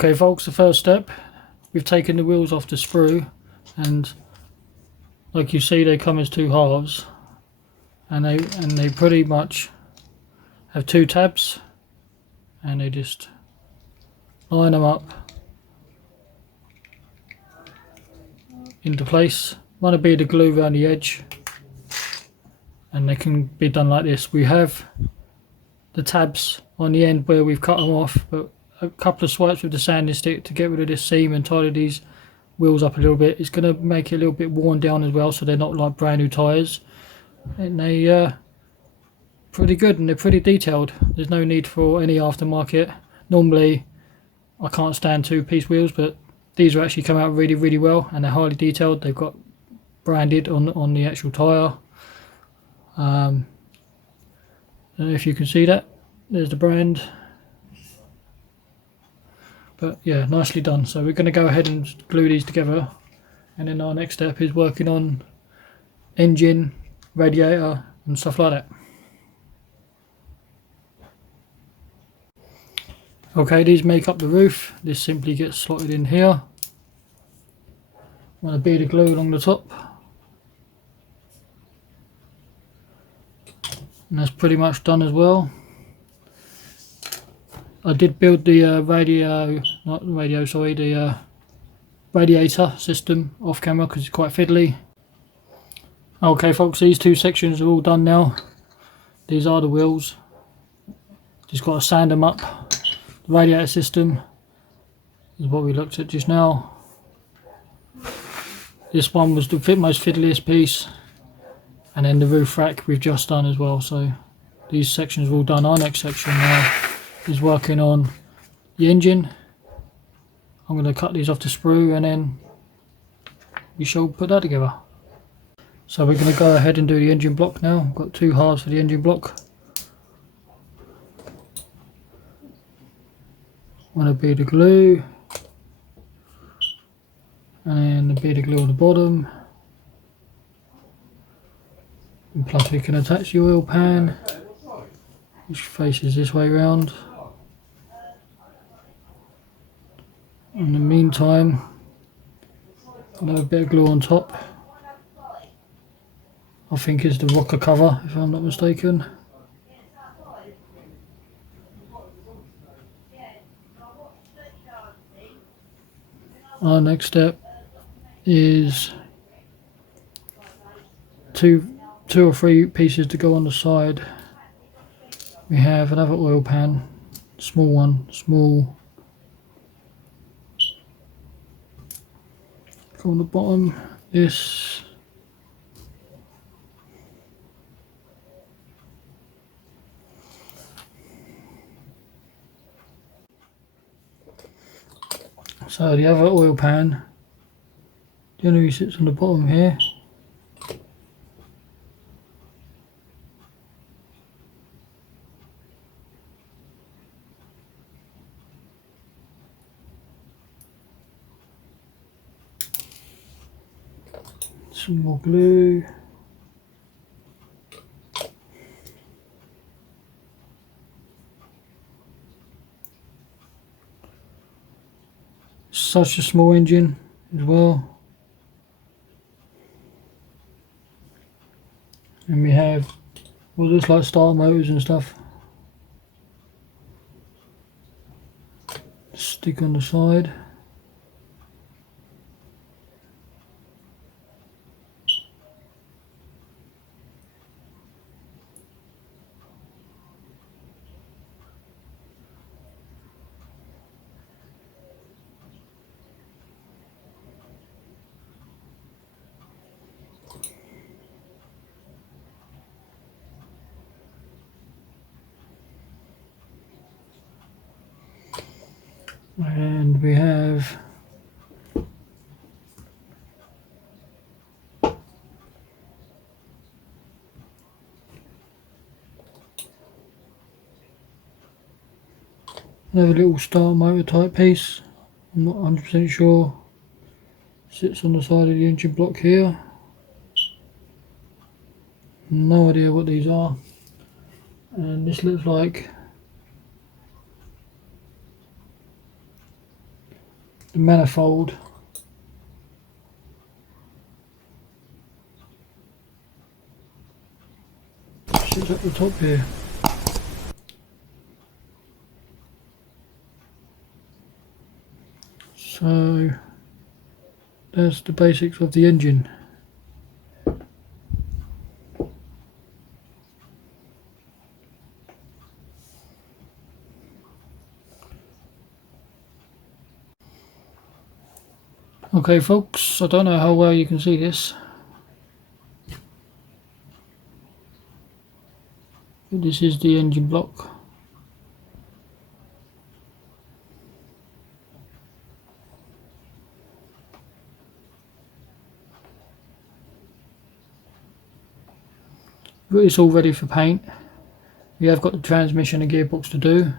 Okay folks, the first step, we've taken the wheels off the sprue, and like you see they come as two halves, and they pretty much have two tabs, and they just line them up into place. Run a bit of glue around the edge and they can be done like this. We have the tabs on the end where we've cut them off, but a couple of swipes with the sanding stick to get rid of this seam and tidy these wheels up a little bit. It's going to make it a little bit worn down as well, so they're not like brand new tyres, and they pretty good and they're pretty detailed. There's no need for any aftermarket. Normally I can't stand two-piece wheels, but these are actually come out really well, and they're highly detailed. They've got branded on the actual tyre. I don't know if you can see that. There's the brand. But yeah, nicely done. So we're going to go ahead and glue these together, and then our next step is working on engine, radiator and stuff like that. Okay, these make up the roof. This simply gets slotted in here. Run a bead of glue along the top, and that's pretty much done as well. I did build the radiator system off camera because it's quite fiddly. Okay folks, these two sections are all done now. These are the wheels. Just got to sand them up. The radiator system is what we looked at just now. This one was the most fiddliest piece, and then the roof rack we've just done as well. So these sections are all done. Our next section now is working on the engine. I'm going to cut these off the sprue and then we shall put that together. So we're going to go ahead and do the engine block now. I've got two halves for the engine block. One a bead of glue, and a bead of glue on the bottom. And plus we can attach the oil pan, which faces this way round. In the meantime, another bit of glue on top. I think is the rocker cover, if I'm not mistaken. Our next step is two or three pieces to go on the side. We have another oil pan, small one, small. Go on the bottom, this. So the other oil pan generally sits on the bottom here. Some more glue. Such a small engine as well. And we have what looks like starter motors and stuff. Stick on the side. And we have another little starter motor type piece. I'm not 100% sure. Sits on the side of the engine block here. No idea what these are. And this looks like the manifold. Sits at the top here. So that's the basics of the engine. Okay folks, I don't know how well you can see this. But this is the engine block. But it's all ready for paint. We have got the transmission and gearbox to do.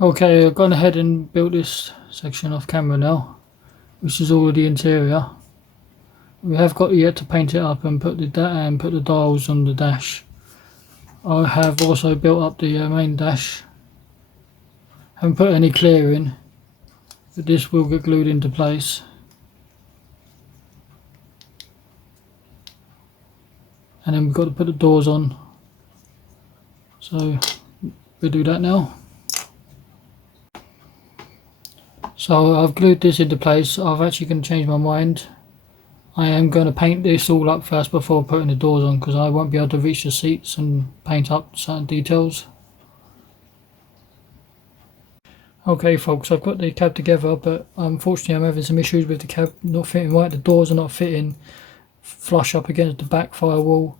Okay, I've gone ahead and built this section off camera now, which is all the interior. We have got yet to paint it up and put the dials on the dash. I have also built up the main dash. Haven't put any clear in, but this will get glued into place. And then we've got to put the doors on. So we'll do that now. So I've glued this into place. I've actually going to change my mind. I am going to paint this all up first before putting the doors on, because I won't be able to reach the seats and paint up certain details. Okay folks, I've got the cab together, but unfortunately I'm having some issues with the cab not fitting right. The doors are not fitting flush up against the back firewall.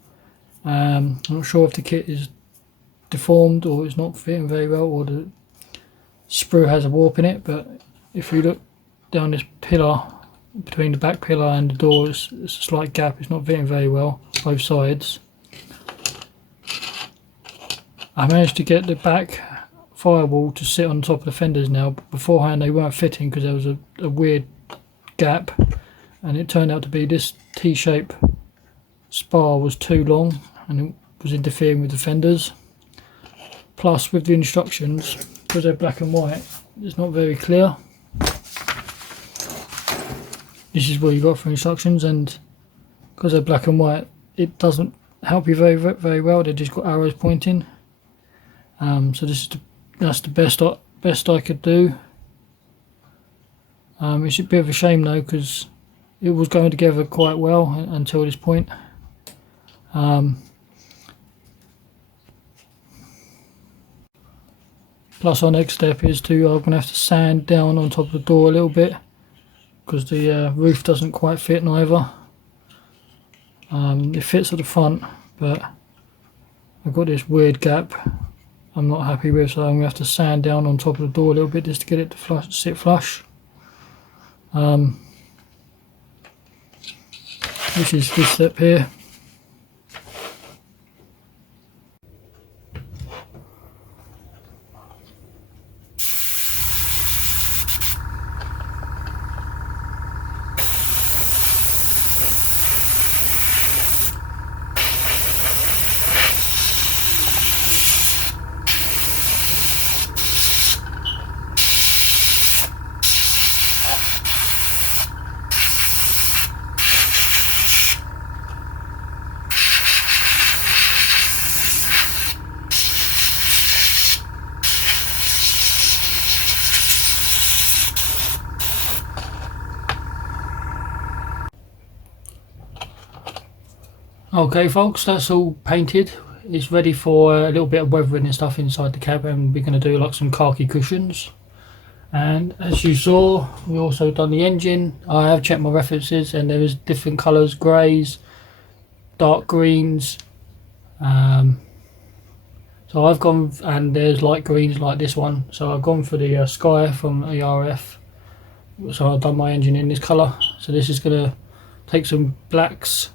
I'm not sure if the kit is deformed or it's not fitting very well, or the sprue has a warp in it, but if you look down this pillar, between the back pillar and the door, it's a slight gap. It's not fitting very well, both sides. I managed to get the back firewall to sit on top of the fenders now, but beforehand they weren't fitting because there was a weird gap, and it turned out to be this T-shape spar was too long and it was interfering with the fenders. Plus with the instructions, because they're black and white, it's not very clear. This is what you got for instructions, and because they're black and white, it doesn't help you very well. They've just got arrows pointing. So that's the best I could do. It's a bit of a shame though, because it was going together quite well until this point. Plus our next step is I'm going to have to sand down on top of the door a little bit, because the roof doesn't quite fit neither. It fits at the front, but I've got this weird gap I'm not happy with, so I'm going to have to sand down on top of the door a little bit just to get it to sit flush. Which is this step here. Okay folks, that's all painted. It's ready for a little bit of weathering and stuff inside the cab, and we're going to do like some khaki cushions. And as you saw, we also done the engine. I have checked my references and there is different colours, greys, dark greens. So I've gone, and there's light greens like this one. So I've gone for the Sky from ERF. So I've done my engine in this colour. So this is going to take some blacks,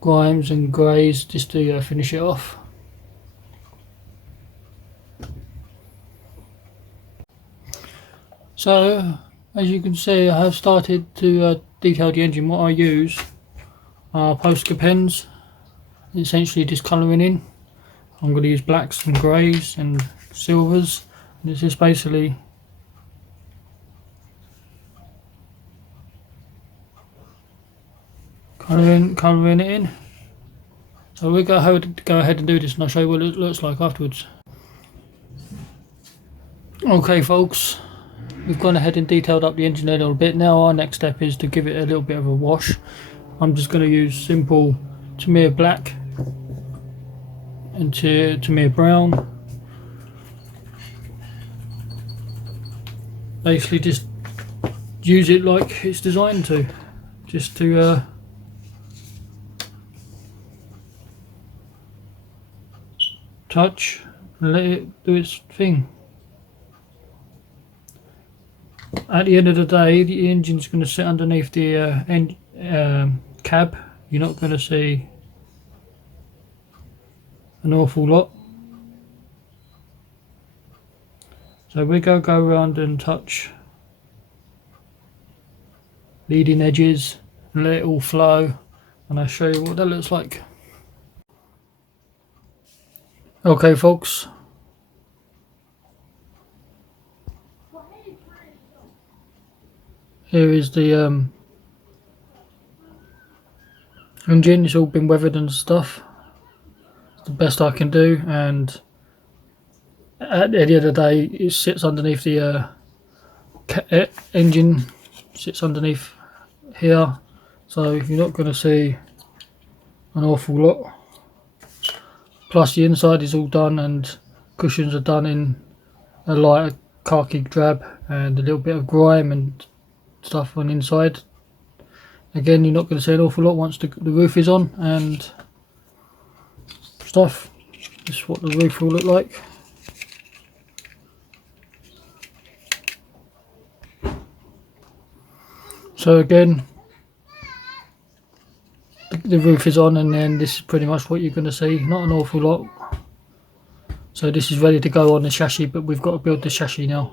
grimes and greys just to finish it off. So as you can see, I have started to detail the engine. What I use are poster pens, essentially just colouring in. I'm going to use blacks and greys and silvers, and it's just basically colouring it in. So we'll go ahead and do this, and I'll show you what it looks like afterwards. Okay folks, we've gone ahead and detailed up the engine a little bit. Now our next step is to give it a little bit of a wash. I'm just going to use simple Tamiya black and Tamiya brown. Basically just use it like it's designed to, just to touch and let it do its thing. At the end of the day, the engine's going to sit underneath the cab. You're not going to see an awful lot. So we go around and touch leading edges and let it all flow, and I'll show you what that looks like. Okay folks, here is the engine. It's all been weathered and stuff. It's the best I can do, and at the end of the day it sits underneath the engine, sits underneath here, so you're not going to see an awful lot. Plus the inside is all done, and cushions are done in a lighter khaki drab and a little bit of grime and stuff on the inside. Again, you're not going to see an awful lot once the roof is on and stuff. This is what the roof will look like. So again, the roof is on, and then this is pretty much what you're going to see. Not an awful lot. So this is ready to go on the chassis, but we've got to build the chassis now.